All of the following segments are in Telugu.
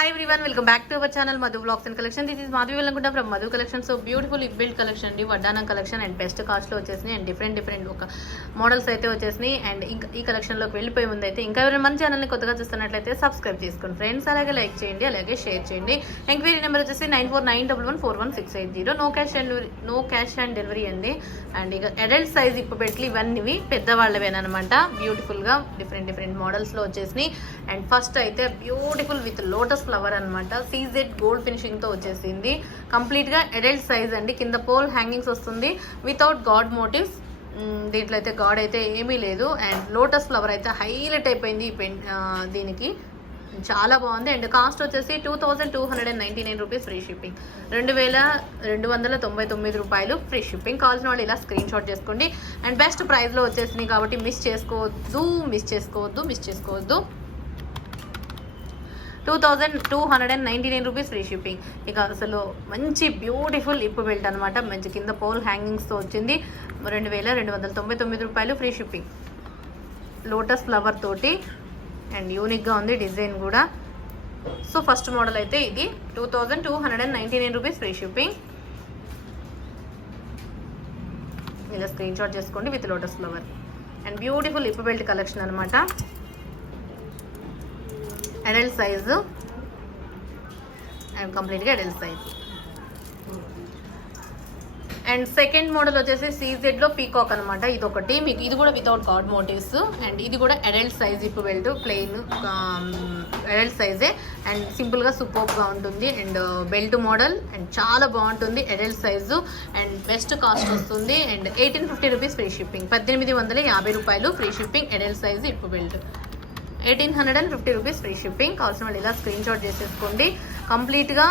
Hi everyone, welcome back to our channel Madhu Vlogs and Collection. This is Madhu Velankuta from Madhu Collection. So beautiful build collection అండి, వడ్డానం కలెక్షన్ అండ్ బెస్ట్ కాస్ట్ లో వచ్చేసినాయి అండ్ డిఫరెంట్ ఒక మోడల్స్ అయితే వచ్చేసినాయి. అండ్ ఈ కలెక్షన్ లోకి వెళ్ళిపోయే ముందు అయితే ఇంకా ఎవరైనా మన ఛానల్ ని కొత్తగా చూస్తున్నట్లయితే సబ్స్క్రైబ్ చేసుకోండి ఫ్రెండ్స్, అలాగే లైక్ చేయండి, అలాగే షేర్ చేయండి. ఎంక్వైరీ నెంబర్ వచ్చేసి 9491141680. నో క్యాష్ అండ్ డెలివరీ అండి. అండ్ ఇక అడల్ట్ సైజ్ ఇప్పు పెట్టి ఇవన్నీ పెద్దవాళ్ళవేనమాట. బ్యూటిఫుల్ గా డిఫరెంట్ మోడల్స్ లో వచ్చేసినాయి. అండ్ ఫస్ట్ అయితే బ్యూటిఫుల్ విత్ లోటస్ ఫ్లవర్ అనమాట, సీజెడ్ గోల్డ్ ఫినిషింగ్ తో వచ్చేసింది. కంప్లీట్ గా అడల్ట్ సైజ్ అండి. కింద పోల్ హ్యాంగింగ్స్ వస్తుంది వితౌట్ గాడ్ మోటివ్స్. దీంట్లో అయితే గాడ్ అయితే ఏమీ లేదు. అండ్ లోటస్ ఫ్లవర్ అయితే హైలైట్ అయిపోయింది దీనికి, చాలా బాగుంది. అండ్ కాస్ట్ వచ్చేసి 2299 రూపీస్ ఫ్రీ షిప్పింగ్, 2299 రూపాయలు ఫ్రీ షిప్పింగ్. కావాల్సిన వాళ్ళు ఇలా స్క్రీన్ షాట్ చేసుకోండి. అండ్ బెస్ట్ ప్రైస్ లో వచ్చేసింది కాబట్టి మిస్ చేసుకోవద్దు. 2299 రూపీస్ ఫ్రీ షిప్పింగ్. ఇక అసలు మంచి బ్యూటిఫుల్ ఇప్పు బెల్ట్ అనమాట, మంచి కింద పోల్ హ్యాంగింగ్స్తో వచ్చింది. 2299 రూపాయలు ఫ్రీ షిప్పింగ్, లోటస్ ఫ్లవర్ తోటి. అండ్ యూనిక్గా ఉంది డిజైన్ కూడా. సో ఫస్ట్ మోడల్ అయితే ఇది 2299 రూపీస్ ఫ్రీ షిప్పింగ్. ఇలా స్క్రీన్ షాట్ చేసుకోండి with lotus flower. And beautiful ఇప్పు బెల్ట్ కలెక్షన్ అనమాట, అడల్ట్ సైజు అండ్ కంప్లీట్గా adult size. And second model వచ్చేసి సీజెడ్లో పీకాక్ అనమాట. ఇది ఒకటి మీకు, ఇది కూడా వితౌట్ గాడ్ మోటివ్స్. అండ్ ఇది కూడా అడల్ట్ సైజ్ ఇప్పు బెల్ట్, ప్లెయిన్ అడల్ట్ సైజే. అండ్ సింపుల్గా సూపర్గా ఉంటుంది. అండ్ బెల్ట్ మోడల్ అండ్ చాలా బాగుంటుంది, adult size and best cost వస్తుంది. అండ్ 1850 రూపీస్ ఫ్రీ షిప్పింగ్, 1850 రూపాయలు ఫ్రీ షిప్పింగ్. అడల్ట్ సైజు ఇప్పు బెల్ట్ 1850 రూపీస్ ఫ్రీ షిప్పింగ్. కావాల్సిన వాళ్ళు ఇలా స్క్రీన్ షాట్ చేసేసుకోండి. కంప్లీట్గా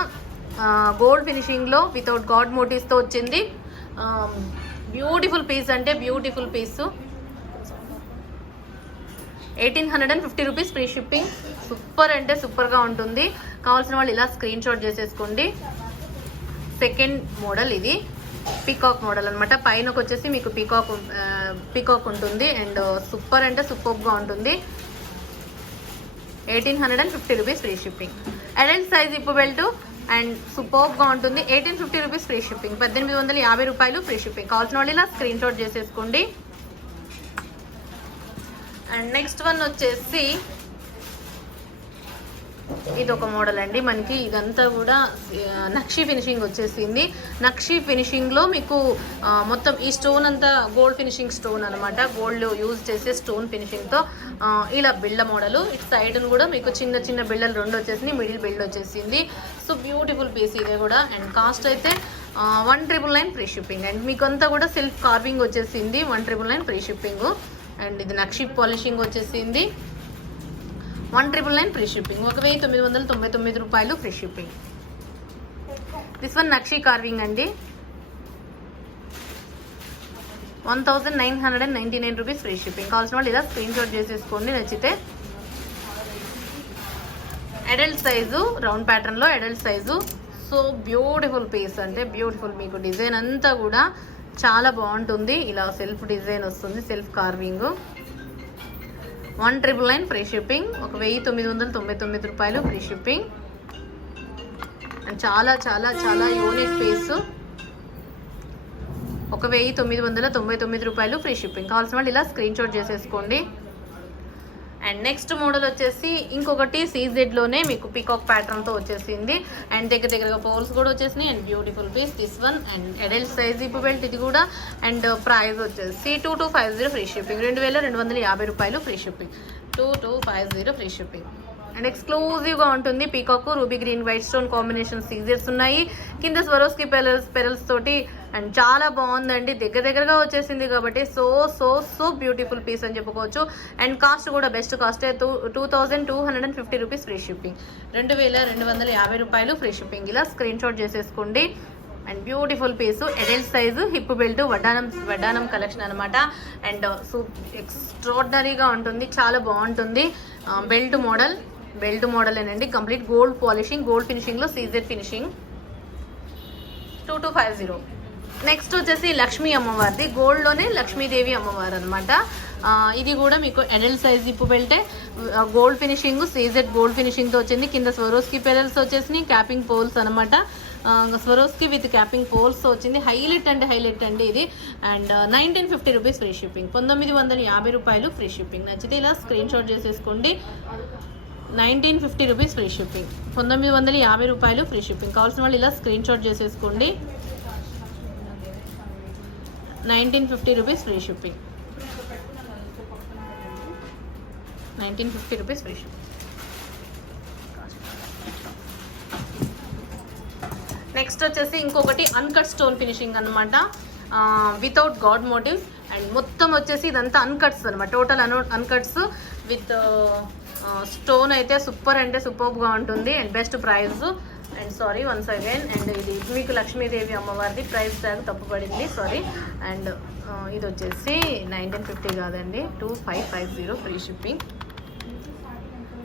గోల్డ్ ఫినిషింగ్లో వితౌట్ గాడ్ మోటివ్స్తో వచ్చింది. బ్యూటిఫుల్ పీస్ అంటే బ్యూటిఫుల్ పీసు, 1850 రూపీస్ ఫ్రీ షిప్పింగ్. సూపర్ అంటే సూపర్గా ఉంటుంది. కావాల్సిన వాళ్ళు ఇలా స్క్రీన్ షాట్ చేసేసుకోండి. సెకండ్ మోడల్ ఇది పీకాక్ మోడల్ అనమాట. పైనకి వచ్చేసి మీకు పీకాక్ ఉంటుంది. అండ్ సూపర్ అంటే సూపర్గా ఉంటుంది. 1850 rupees free shipping. Adult size ఇప్పు బెల్ట్ అండ్ సూపర్గా ఉంటుంది. 1850 రూపీస్ ఫ్రీ షిప్పింగ్, 1850 రూపాయలు ఫ్రీ షిప్పింగ్. కావాల్సిన వాళ్ళు ఇలా స్క్రీన్ షాట్ చేసేసుకోండి. అండ్ నెక్స్ట్ వన్ వచ్చేసి ఇది ఒక మోడల్ అండి. మనకి ఇదంతా కూడా నక్షి ఫినిషింగ్ వచ్చేసింది. నక్షి ఫినిషింగ్లో మీకు మొత్తం ఈ స్టోన్ అంతా గోల్డ్ ఫినిషింగ్ స్టోన్ అనమాట. గోల్డ్ యూజ్ చేసే స్టోన్ ఫినిషింగ్తో ఇలా బిళ్ళ మోడలు. ఇటు సైడ్ కూడా మీకు చిన్న బిళ్ళలు రెండు వచ్చేసింది, మిడిల్ బిల్డ్ వచ్చేసింది. సో బ్యూటిఫుల్ పీస్ ఇదే కూడా. అండ్ కాస్ట్ అయితే 1999 ఫ్రీ షిప్పింగ్. అండ్ మీకు అంతా కూడా సెల్ఫ్ కార్వింగ్ వచ్చేసింది, 1999 ఫ్రీ షిప్పింగ్. అండ్ ఇది నక్షి పాలిషింగ్ వచ్చేసింది, 1999 ఫ్రీ షిప్పింగ్, 1999 రూపాయలు free shipping. This one nakshi carving అండి, 1999 రూపీస్ ఫ్రీ షిప్పింగ్. కావాల్సిన వాళ్ళు ఇలా స్క్రీన్ షాట్ చేసేసుకోండి నచ్చితే. అడల్ట్ సైజు రౌండ్ ప్యాటర్న్లో adult size. So beautiful piece అంటే బ్యూటిఫుల్. మీకు డిజైన్ అంతా కూడా చాలా బాగుంటుంది. ఇలా సెల్ఫ్ డిజైన్ వస్తుంది, సెల్ఫ్ కార్వింగ్. 1999 ఫ్రీ షిప్పింగ్, 1999 రూపాయలు ఫ్రీ షిప్పింగ్. అండ్ చాలా చాలా చాలా యూనిక్ పీస్, 1999 రూపాయలు ఫ్రీ షిప్పింగ్. కావాల్సిన వాళ్ళు ఇలా స్క్రీన్ షాట్ చేసేసుకోండి. అండ్ నెక్స్ట్ మోడల్ వచ్చేసి ఇంకొకటి సీజెడ్లోనే మీకు పీకాక్ ప్యాటర్న్తో వచ్చేసింది. అండ్ దగ్గరగా పోల్స్ కూడా వచ్చేసినాయి. And beautiful piece this one. And adult size ఇప్పు బెల్ట్ ఇది కూడా. అండ్ ప్రైస్ వచ్చేసి 2250 ఫ్రీ షిప్పింగ్, 2250 రూపాయలు free shipping, 2250 free shipping. And ఎక్స్క్లూజివ్గా ఉంటుంది. Peacock ruby green white stone combination scissors ఉన్నాయి. కింద స్వరోస్కి పెరల్స్ తోటి. అండ్ చాలా బాగుందండి, దగ్గరగా వచ్చేసింది కాబట్టి సో బ్యూటిఫుల్ పీస్ అని చెప్పుకోవచ్చు. అండ్ కాస్ట్ కూడా బెస్ట్ కాస్టే, 2250 రూపీస్ ఫ్రీ షిప్పింగ్, 2250 రూపాయలు ఫ్రీ షిప్పింగ్. ఇలా స్క్రీన్ షాట్ చేసేసుకోండి. And beautiful piece, adult size hip belt, వడ్డానం కలెక్షన్ అనమాట. అండ్ ఎక్స్ట్రాడినరీగా ఉంటుంది, చాలా బాగుంటుంది. బెల్ట్ మోడలేనండి. కంప్లీట్ గోల్డ్ పాలిషింగ్, గోల్డ్ ఫినిషింగ్లో సీజెడ్ ఫినిషింగ్, 2250. నెక్స్ట్ వచ్చేసి లక్ష్మీ అమ్మవారిది, గోల్డ్లోనే లక్ష్మీదేవి అమ్మవారు అనమాట. ఇది కూడా మీకు అడల్ట్ సైజ్ ఇప్పు బెల్టే, గోల్డ్ ఫినిషింగ్, సీజెడ్ గోల్డ్ ఫినిషింగ్తో వచ్చింది. కింద స్వరోస్కి పెరల్స్ వచ్చేసి క్యాపింగ్ పోల్స్ అనమాట. స్వరోస్కి విత్ క్యాపింగ్ పోల్స్ వచ్చింది. హైలైట్ అండి ఇది. And 1950 rupees free shipping. 1950 రూపాయలు ఫ్రీ షిప్పింగ్. నచ్చితే ఇలా స్క్రీన్ షాట్ చేసేసుకోండి. 1950 రూపీస్ ఫ్రీ షిప్పింగ్. 1950 రూపాయలు ఫ్రీ షిప్పింగ్. కావాల్సిన వాళ్ళు ఇలా స్క్రీన్ షాట్ చేసేసుకోండి. 1950 rupees free shipping. 1950 rupees free shipping. Next వచ్చేసి ఇంకొకటి అన్కట్ స్టోన్ ఫినిషింగ్ అనమాట. వితౌట్ గాడ్ మోటివ్స్ అండ్ మొత్తం వచ్చేసి ఇదంతా అన్కట్స్ అనమాట. టోటల్ అన్కట్స్ విత్ స్టోన్ అయితే సూపర్ అంటే సూపర్గా ఉంటుంది. And best price. And sorry once again. And ఇది మీకు లక్ష్మీదేవి అమ్మవారిది, ప్రైస్ ట్యాగ్ తప్పుపడింది, సారీ. అండ్ ఇది వచ్చేసి 1950 కాదండి, 2550 ఫ్రీ షిప్పింగ్.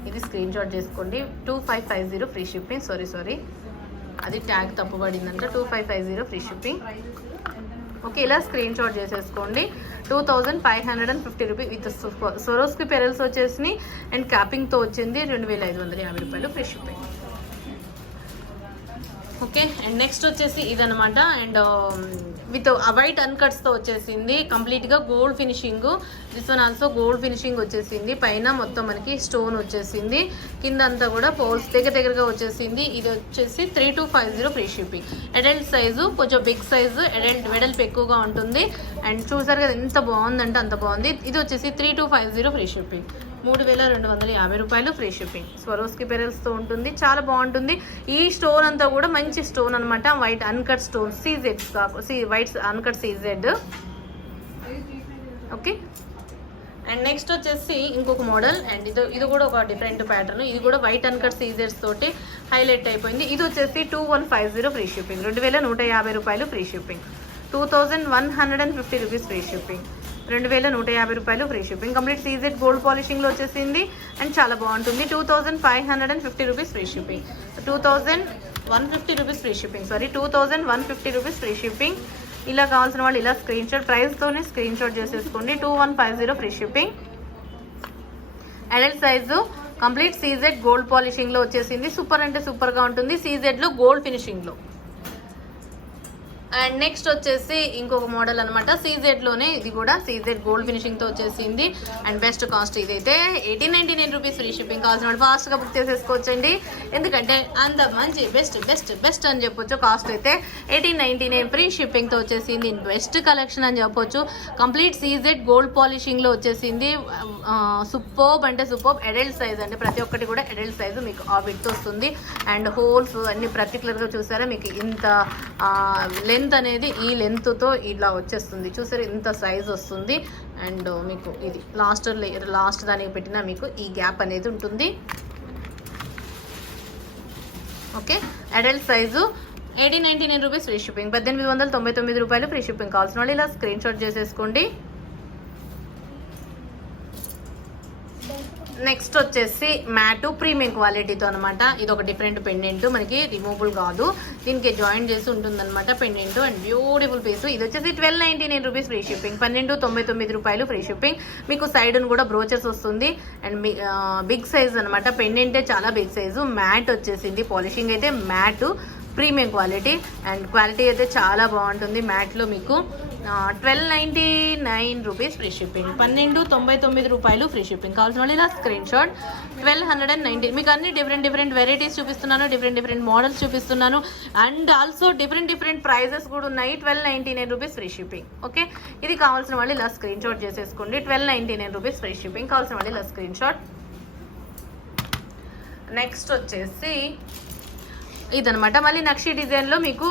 ఇది స్క్రీన్ షాట్ చేసుకోండి. 2550 ఫ్రీ షిప్పింగ్. సారీ అది ట్యాగ్ తప్పుపడిందంట. 2550 free shipping. ఓకే, ఇలా స్క్రీన్ షాట్ చేసేసుకోండి. 2550 రూపీస్ విత్ స్వరోస్కి పెరల్స్ వచ్చేసి అండ్ క్యాపింగ్తో వచ్చింది. 2550 రూపాయలు free shipping. Okay, and next వచ్చేసి ఇదనమాట. అండ్ విత్ వైట్ అన్కట్స్తో వచ్చేసింది. కంప్లీట్గా gold finishing. This one also gold finishing వచ్చేసింది. పైన మొత్తం మనకి స్టోన్ వచ్చేసింది. కింద అంతా కూడా పోల్స్ దగ్గరగా వచ్చేసింది. ఇది వచ్చేసి 3250 ఫ్రీ షిప్పింగ్. అడల్ట్ సైజు, కొంచెం బిగ్ సైజు, వెడల్పు ఎక్కువగా ఉంటుంది. అండ్ చూసారు కదా ఎంత బాగుందంటే అంత బాగుంది. ఇది వచ్చేసి 3250 ఫ్రీ షిప్పింగ్. 3250 రూపాయలు ఫ్రీ షిప్పింగ్. స్వరోస్కి పెరల్స్తో ఉంటుంది, చాలా బాగుంటుంది. ఈ స్టోన్ అంతా కూడా మంచి స్టోన్ అనమాట. వైట్ అన్కట్ స్టోన్, సీజెడ్స్ white uncut CZ. Okay, and next వచ్చేసి ఇంకొక మోడల్. అండ్ ఇది కూడా ఒక డిఫరెంట్ ప్యాటర్న్. ఇది కూడా వైట్ అన్కట్ సీజెడ్స్ తోటి హైలైట్ అయిపోయింది. ఇది వచ్చేసి 2150 ఫ్రీ షిప్పింగ్. 2150 రూపాయలు free shipping. 2150 rupees free shipping. 2150 రూపాయలు free shipping. Complete CZ gold పాలిషింగ్లో వచ్చేసింది అండ్ చాలా బాగుంటుంది. 2550 rupees free shipping. 2150 rupees free shipping. 2150 rupees free shipping. ఇలా కావాల్సిన వాళ్ళు ఇలా స్క్రీన్ షాట్, ప్రైస్తోనే స్క్రీన్ షాట్ చేసేసుకోండి. 2150 free shipping. Adult size, complete CZ gold పాలిషింగ్లో వచ్చేసింది. సూపర్ అంటే సూపర్గా ఉంటుంది. సీజెడ్లో గోల్డ్ ఫినిషింగ్లో. అండ్ నెక్స్ట్ వచ్చేసి ఇంకొక మోడల్ అనమాట. సీజెడ్లోనే ఇది కూడా సీజెడ్ గోల్డ్ ఫినిషింగ్తో వచ్చేసింది. అండ్ బెస్ట్ కాస్ట్ ఇదైతే 1899 రూపీస్ ఫ్రీ షిప్పింగ్. కావాల్సిన వాళ్ళు ఫాస్ట్గా బుక్ చేసేసుకోవచ్చండి. ఎందుకంటే అంత మంచి బెస్ట్ అని చెప్పొచ్చు. కాస్ట్ అయితే 1899 ఫ్రీ షిప్పింగ్తో వచ్చేసింది. బెస్ట్ కలెక్షన్ అని చెప్పొచ్చు. కంప్లీట్ సీజెడ్ గోల్డ్ పాలిషింగ్లో వచ్చేసింది. సూపర్బ్ అంటే సూపర్బ్. అడల్ట్ సైజ్ అంటే ప్రతి ఒక్కటి కూడా అడల్ట్ సైజు మీకు ఆ బిట్ వస్తుంది. అండ్ హోల్స్ అన్ని పర్టికులర్గా చూసారా, మీకు ఇంత లెంత్ అనేది ఈ లెంత్తో ఇలా వచ్చేస్తుంది. చూసారు ఇంత సైజ్ వస్తుంది. అండ్ మీకు ఇది లాస్ట్ దానికి పెట్టినా మీకు ఈ గ్యాప్ అనేది ఉంటుంది. Okay, adult size 1899 rupees free shipping. 1899 రూపాయలు ఫ్రీ షిప్పింగ్. కావాల్సిన వాళ్ళు ఇలా స్క్రీన్ షాట్ చేసేసుకోండి. నెక్స్ట్ వచ్చేసి మ్యాటు ప్రీమియం క్వాలిటీతో అనమాట. ఇది ఒక డిఫరెంట్ పెండెంట్, మనకి రిమూవబుల్ కాదు, దీనికి జాయిన్ చేసి ఉంటుందన్నమాట పెండెంట్. And beautiful piece. ఇది వచ్చేసి 1299 రూపీస్ ఫ్రీ షిప్పింగ్. 1299 రూపాయలు ఫ్రీ షిప్పింగ్. మీకు సైడ్ కూడా బ్రోచర్స్ వస్తుంది. అండ్ బిగ్ సైజ్ అనమాట. పెండెంటే చాలా బిగ్ సైజు. మ్యాట్ వచ్చేసింది. పాలిషింగ్ అయితే mat premium quality. And quality అయితే చాలా బాగుంటుంది. మ్యాట్లో మీకు 1299 రూపీస్ ఫ్రీ షిప్పింగ్. 1299 రూపాయలు ఫ్రీ షిప్పింగ్. కావాల్సిన వాళ్ళు ఇలా స్క్రీన్ షాట్. 1290. మీకు అన్ని డిఫరెంట్ వెరైటీస్ చూపిస్తున్నాను, డిఫరెంట్ మోడల్స్ చూపిస్తున్నాను. అండ్ ఆల్సో డిఫరెంట్ ప్రైజెస్ కూడా ఉన్నాయి. 1299 రూపీస్ ఫ్రీ షిప్పింగ్. ఓకే, ఇది కావాల్సిన వాళ్ళు ఇలా స్క్రీన్ షాట్ చేసేసుకోండి. 1299 రూపీస్ ఫ్రీ షిప్పింగ్. కావాల్సిన వాళ్ళు ఇలా స్క్రీన్ షాట్. నెక్స్ట్ వచ్చేసి ఇదనమాట. మళ్ళీ నక్షి డిజైన్లో మీకు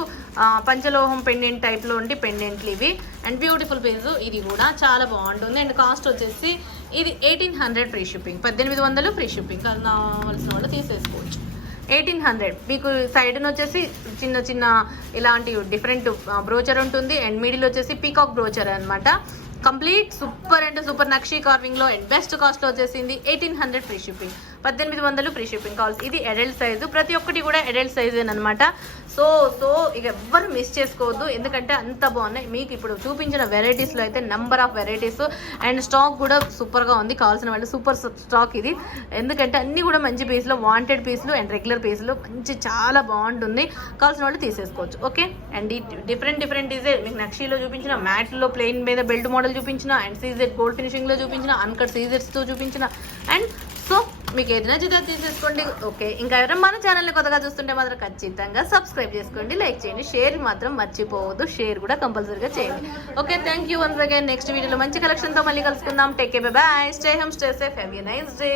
పంచలోహం పెండెంట్ టైప్లో ఉండి పెండెంట్లు ఇవి. And beautiful piece. ఇది కూడా చాలా బాగుంటుంది. అండ్ కాస్ట్ వచ్చేసి ఇది 1800 ఫ్రీ షిప్పింగ్. 1800 free shipping. కావాల్సిన వాళ్ళు తీసేసుకోవచ్చు. 1800. మీకు సైడ్ని వచ్చేసి చిన్న ఇలాంటి డిఫరెంట్ బ్రోచర్ ఉంటుంది. అండ్ మిడిల్ వచ్చేసి పీకాక్ బ్రోచర్ అనమాట. కంప్లీట్ సూపర్ అంటే సూపర్ నక్షి కార్వింగ్లో అండ్ బెస్ట్ కాస్ట్లో వచ్చేసింది. 1800 ఫ్రీ షిప్పింగ్. 1800 free shipping. కావాల్సి ఇది అడల్ట్ సైజు. ప్రతి ఒక్కటి కూడా అడల్ట్ సైజ్ అనమాట. సో ఇక ఎవ్వరు మిస్ చేసుకోవద్దు, ఎందుకంటే అంత బాగున్నాయి. మీకు ఇప్పుడు చూపించిన వెరైటీస్లో అయితే number of varieties and stock కూడా సూపర్గా ఉంది. కావాల్సిన వాళ్ళు సూపర్ స్టాక్ ఇది, ఎందుకంటే అన్నీ కూడా మంచి పీస్లో, వాంటెడ్ పీస్లు అండ్ రెగ్యులర్ పీస్లు మంచి చాలా బాగుంటుంది. కావాల్సిన వాళ్ళు తీసేసుకోవచ్చు. ఓకే, అండ్ ఈ డిఫరెంట్ డిజైన్ మీకు నక్షీలో చూపించిన, మ్యాట్లో ప్లెయిన్ మీద బెల్ట్ మోడల్ చూపించిన, అండ్ సీజెడ్ గోల్డ్ ఫినిషింగ్లో చూపించిన, అన్కట్ సీజెడ్స్తో చూపించిన, అండ్ సో మీకు ఏది నచ్చితే తీసేసుకోండి. ఓకే, ఇంకా ఎవరైనా మన ఛానల్ని కొత్తగా చూస్తుంటే మాత్రం ఖచ్చితంగా సబ్స్క్రైబ్ చేసుకోండి, లైక్ చేయండి, షేర్ మాత్రం మర్చిపోవద్దు, షేర్ కూడా కంపల్సరీగా చేయండి. Okay, thank you once again. Next వీడియోలో మంచి కలెక్షన్తో మళ్ళీ కలుసుకుందాం. Take care, by, stay home, stay safe, have a nice day.